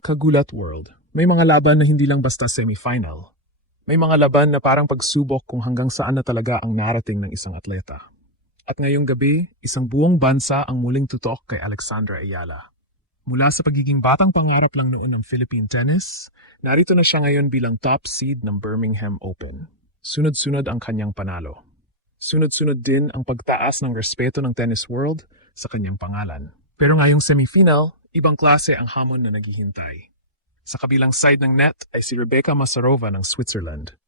Kagulat World. May mga laban na hindi lang basta semifinal. May mga laban na parang pagsubok kung hanggang saan na talaga ang narating ng isang atleta. At ngayong gabi, isang buong bansa ang muling tutok kay Alexandra Ayala. Mula sa pagiging batang pangarap lang noon ng Philippine tennis, narito na siya ngayon bilang top seed ng Birmingham Open. Sunod-sunod ang kanyang panalo. Sunod-sunod din ang pagtaas ng respeto ng tennis world sa kanyang pangalan. Pero ngayong semifinal, ibang klase ang hamon na naghihintay. Sa kabilang side ng net ay si Rebecca Masarova ng Switzerland.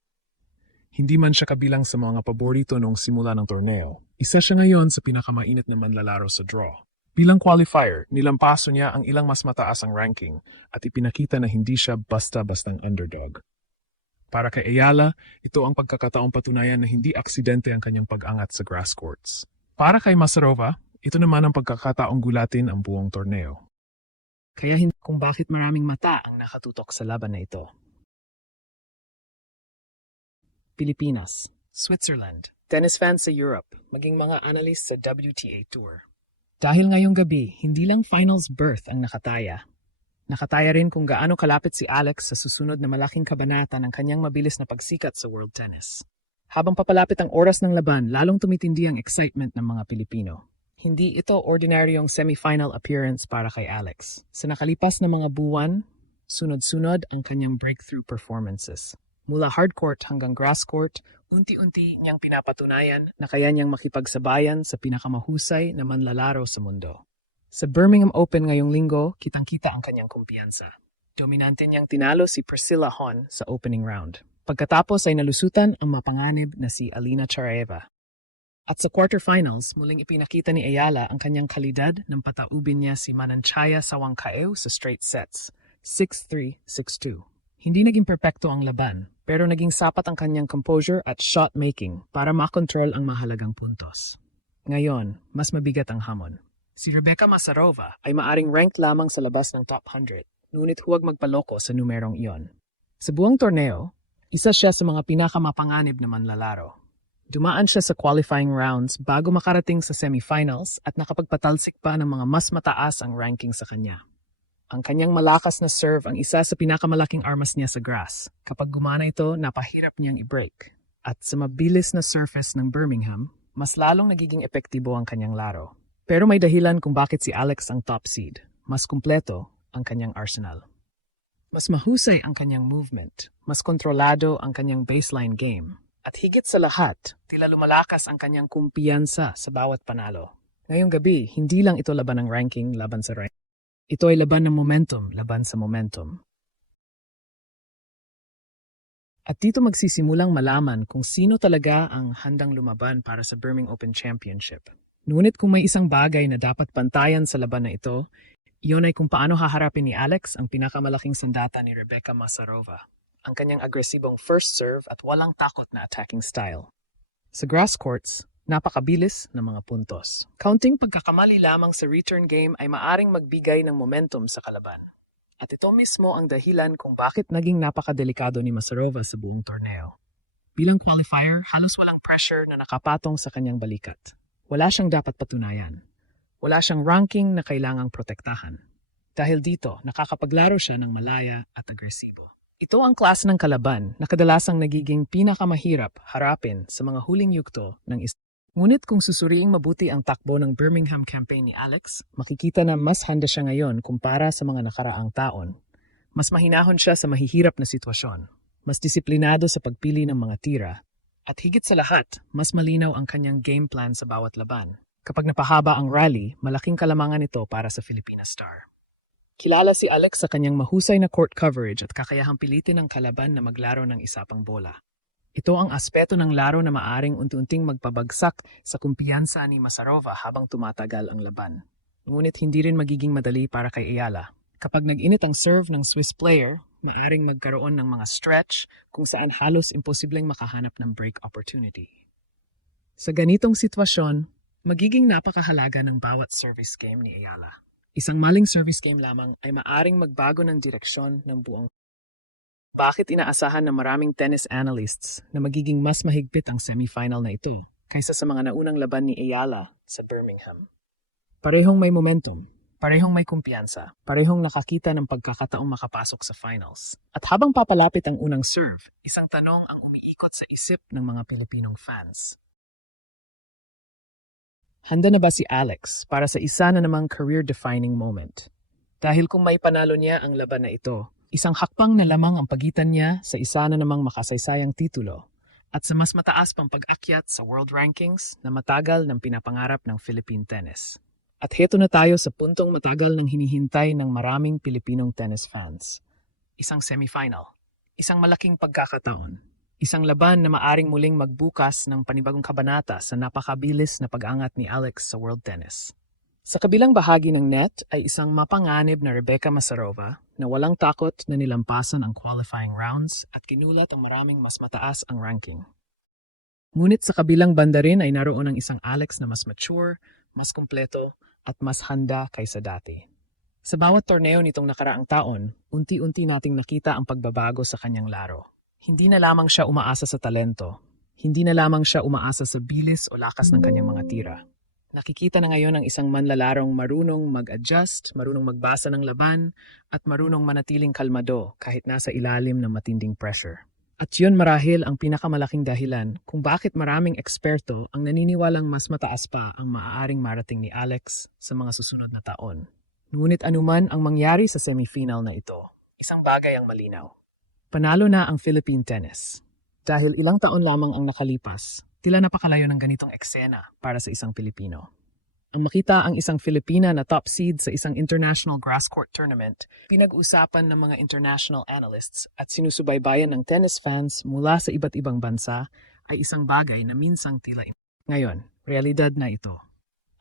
Hindi man siya kabilang sa mga paborito noong simula ng torneo, isa siya ngayon sa pinakamainit na manlalaro sa draw. Bilang qualifier, nilampaso niya ang ilang mas mataas ang ranking at ipinakita na hindi siya basta-bastang underdog. Para kay Ayala, ito ang pagkakataong patunayan na hindi aksidente ang kanyang pag-angat sa grass courts. Para kay Masarova, ito naman ang pagkakataong gulatin ang buong torneo. Kaya hindi kung bakit maraming mata ang nakatutok sa laban na ito. Pilipinas, Switzerland, tennis fans sa Europe, maging mga analyst sa WTA Tour. Dahil ngayong gabi, hindi lang finals berth ang nakataya. Nakataya rin kung gaano kalapit si Alex sa susunod na malaking kabanata ng kanyang mabilis na pagsikat sa world tennis. Habang papalapit ang oras ng laban, lalong tumitindi ang excitement ng mga Pilipino. Hindi ito ordinaryong semifinal appearance para kay Alex. Sa nakalipas na mga buwan, sunod-sunod ang kanyang breakthrough performances. Mula hard court hanggang grass court, unti-unti niyang pinapatunayan na kaya niyang makipagsabayan sa pinakamahusay na manlalaro sa mundo. Sa Birmingham Open ngayong linggo, kitang-kita ang kanyang kumpiyansa. Dominante niyang tinalo si Priscilla Hon sa opening round. Pagkatapos ay nalusutan ang mapanganib na si Alina Charaeva. At sa quarterfinals, muling ipinakita ni Ayala ang kanyang kalidad nang pataubin niya si Mananchaya Sawangkaew sa straight sets, 6-3, 6-2. Hindi naging perpekto ang laban, pero naging sapat ang kanyang composure at shot-making para makontrol ang mahalagang puntos. Ngayon, mas mabigat ang hamon. Si Rebecca Masarova ay maaring ranked lamang sa labas ng top 100, ngunit huwag magpaloko sa numerong iyon. Sa buong torneo, isa siya sa mga pinakamapanganib na manlalaro. Dumaan siya sa qualifying rounds bago makarating sa semifinals at nakapagpatalsik pa ng mga mas mataas ang ranking sa kanya. Ang kanyang malakas na serve ang isa sa pinakamalaking armas niya sa grass. Kapag gumana ito, napahirap niyang i-break. At sa mabilis na surface ng Birmingham, mas lalong nagiging epektibo ang kanyang laro. Pero may dahilan kung bakit si Alex ang top seed. Mas kumpleto ang kanyang arsenal. Mas mahusay ang kanyang movement. Mas kontrolado ang kanyang baseline game. At higit sa lahat, tila lumalakas ang kanyang kumpiyansa sa bawat panalo. Ngayong gabi, hindi lang ito laban ng ranking laban sa ranking. Ito ay laban ng momentum laban sa momentum. At dito magsisimulang malaman kung sino talaga ang handang lumaban para sa Birmingham Open Championship. Ngunit kung may isang bagay na dapat pantayan sa laban na ito, iyon ay kung paano haharapin ni Alex ang pinakamalaking sandata ni Rebecca Masarova, ang kanyang agresibong first serve at walang takot na attacking style. Sa grass courts, napakabilis ng mga puntos. Counting pagkakamali lamang sa return game ay maaring magbigay ng momentum sa kalaban. At ito mismo ang dahilan kung bakit naging napakadelikado ni Masarova sa buong torneo. Bilang qualifier, halos walang pressure na nakapatong sa kanyang balikat. Wala siyang dapat patunayan. Wala siyang ranking na kailangang protektahan. Dahil dito, nakakapaglaro siya ng malaya at agresibo. Ito ang klase ng kalaban na kadalasang nagiging pinakamahirap harapin sa mga huling yugto ng isa. Ngunit kung susuriing mabuti ang takbo ng Birmingham campaign ni Alex, makikita na mas handa siya ngayon kumpara sa mga nakaraang taon. Mas mahinahon siya sa mahihirap na sitwasyon. Mas disiplinado sa pagpili ng mga tira. At higit sa lahat, mas malinaw ang kanyang game plan sa bawat laban. Kapag napahaba ang rally, malaking kalamangan ito para sa Filipina star. Kilala si Alex sa kanyang mahusay na court coverage at kakayahang pilitin ang kalaban na maglaro ng isa pang bola. Ito ang aspeto ng laro na maaring unti-unting magpabagsak sa kumpiyansa ni Masarova habang tumatagal ang laban. Ngunit hindi rin magiging madali para kay Ayala. Kapag nag-init ang serve ng Swiss player, maaring magkaroon ng mga stretch kung saan halos imposibleng makahanap ng break opportunity. Sa ganitong sitwasyon, magiging napakahalaga ng bawat service game ni Ayala. Isang maling service game lamang ay maaring magbago ng direksyon ng buong. Bakit inaasahan ng maraming tennis analysts na magiging mas mahigpit ang semifinal na ito kaysa sa mga naunang laban ni Ayala sa Birmingham? Parehong may momentum, Parehong may kumpiyansa, parehong nakakita ng pagkakataong makapasok sa finals. At habang papalapit ang unang serve, isang tanong ang umiikot sa isip ng mga Pilipinong fans. Handa na ba si Alex para sa isa na namang career-defining moment? Dahil kung may panalo niya ang laban na ito, isang hakbang na lamang ang pagitan niya sa isa na namang makasaysayang titulo at sa mas mataas pang pag-akyat sa world rankings na matagal ng pinapangarap ng Philippine tennis. At heto na tayo sa puntong matagal ng hinihintay ng maraming Pilipinong tennis fans. Isang semifinal, isang malaking pagkakataon, isang laban na maaring muling magbukas ng panibagong kabanata sa napakabilis na pag-angat ni Alex sa world tennis. Sa kabilang bahagi ng net ay isang mapanganib na Rebecca Masarova na walang takot na nilampasan ang qualifying rounds at kinulat ang maraming mas mataas ang ranking. Ngunit sa kabilang banda rin ay naroon ang isang Alex na mas mature, mas kumpleto, at mas handa kaysa dati. Sa bawat torneo nitong nakaraang taon, unti-unti nating nakita ang pagbabago sa kanyang laro. Hindi na lamang siya umaasa sa talento. Hindi na lamang siya umaasa sa bilis o lakas ng kanyang mga tira. Nakikita na ngayon ang isang manlalarong marunong mag-adjust, marunong magbasa ng laban, at marunong manatiling kalmado kahit nasa ilalim ng matinding pressure. At yun marahil ang pinakamalaking dahilan kung bakit maraming eksperto ang naniniwalang mas mataas pa ang maaaring marating ni Alex sa mga susunod na taon. Ngunit anuman ang mangyari sa semifinal na ito, isang bagay ang malinaw. Panalo na ang Philippine tennis. Dahil ilang taon lamang ang nakalipas, tila napakalayo ng ganitong eksena para sa isang Pilipino. Ang makita ang isang Filipina na top seed sa isang international grass court tournament, pinag-usapan ng mga international analysts at sinusubaybayan ng tennis fans mula sa iba't ibang bansa ay isang bagay na minsang tila ngayon, realidad na ito.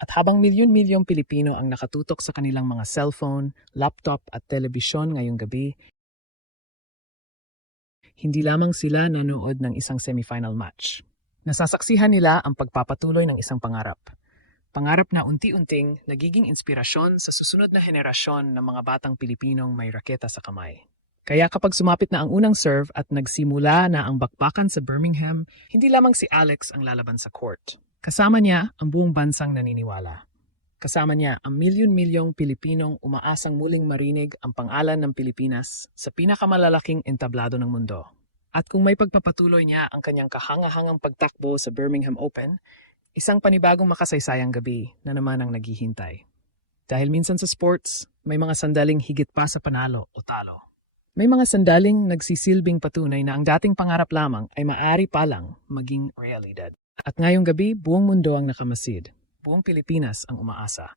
At habang milyon-milyong Pilipino ang nakatutok sa kanilang mga cellphone, laptop at telebisyon ngayong gabi, hindi lamang sila nanood ng isang semifinal match. Nasasaksihan nila ang pagpapatuloy ng isang pangarap. Pangarap na unti-unting nagiging inspirasyon sa susunod na henerasyon ng mga batang Pilipinong may raketa sa kamay. Kaya kapag sumapit na ang unang serve at nagsimula na ang bakbakan sa Birmingham, hindi lamang si Alex ang lalaban sa court. Kasama niya ang buong bansang naniniwala. Kasama niya ang milyon-milyong Pilipinong umaasang muling marinig ang pangalan ng Pilipinas sa pinakamalalaking entablado ng mundo. At kung may pagpapatuloy niya ang kanyang kahangahangang pagtakbo sa Birmingham Open, isang panibagong makasaysayang gabi na naman ang naghihintay. Dahil minsan sa sports, may mga sandaling higit pa sa panalo o talo. May mga sandaling nagsisilbing patunay na ang dating pangarap lamang ay maaari palang maging realidad. At ngayong gabi, buong mundo ang nakamasid. Buong Pilipinas ang umaasa.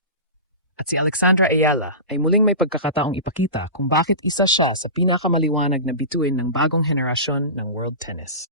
At si Alexandra Ayala ay muling may pagkakataong ipakita kung bakit isa siya sa pinakamaliwanag na bituin ng bagong henerasyon ng world tennis.